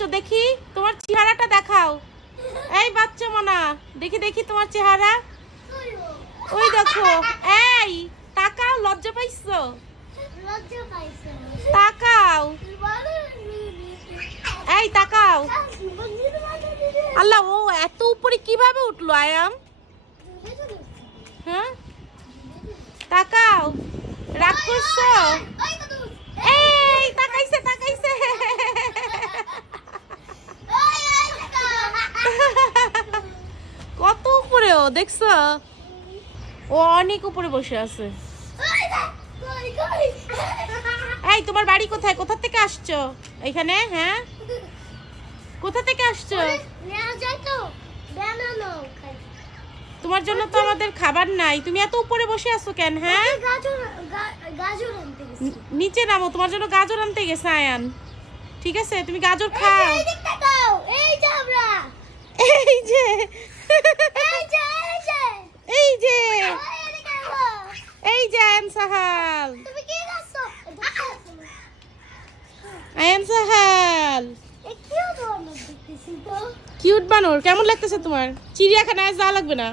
আসছো দেখি, তোমার চেহারাটা দেখাও। এই বাচ্চা মনা, দেখি দেখি তোমার চেহারা। ওই দেখো, এই তাকাও, লজ্জা পাইছো? তাকাও, এই তাকাও। আল্লাহ, ও এত উপরে কিভাবে উঠলো আয়াম? হ্যাঁ, তাকাও, রাগ করছো? এই তাকাইছে তাকাইছে। কত উপরে ও, দেখছো? ও অনেক উপরে বসে আছে। এই তোমার বাড়ি কোথায়? কোথা থেকে আসছো এখানে? হ্যাঁ, কোথা থেকে আসছো? তোমার জন্য তো আমাদের খাবার নাই, তুমি এত উপরে বসে আছো কেন? হ্যাঁ, নিচে নামো, তোমার জন্য গাজর আনতে গেছে আয়ান। ঠিক আছে, তুমি গাজর খাও। এই যে এই যে এই যে আয়ান সাহাল, আয়ান সাহাল। কিউট বানর কেমন লাগতেছে তোমার? চিড়িয়াখানায় যাওয়া লাগবে না?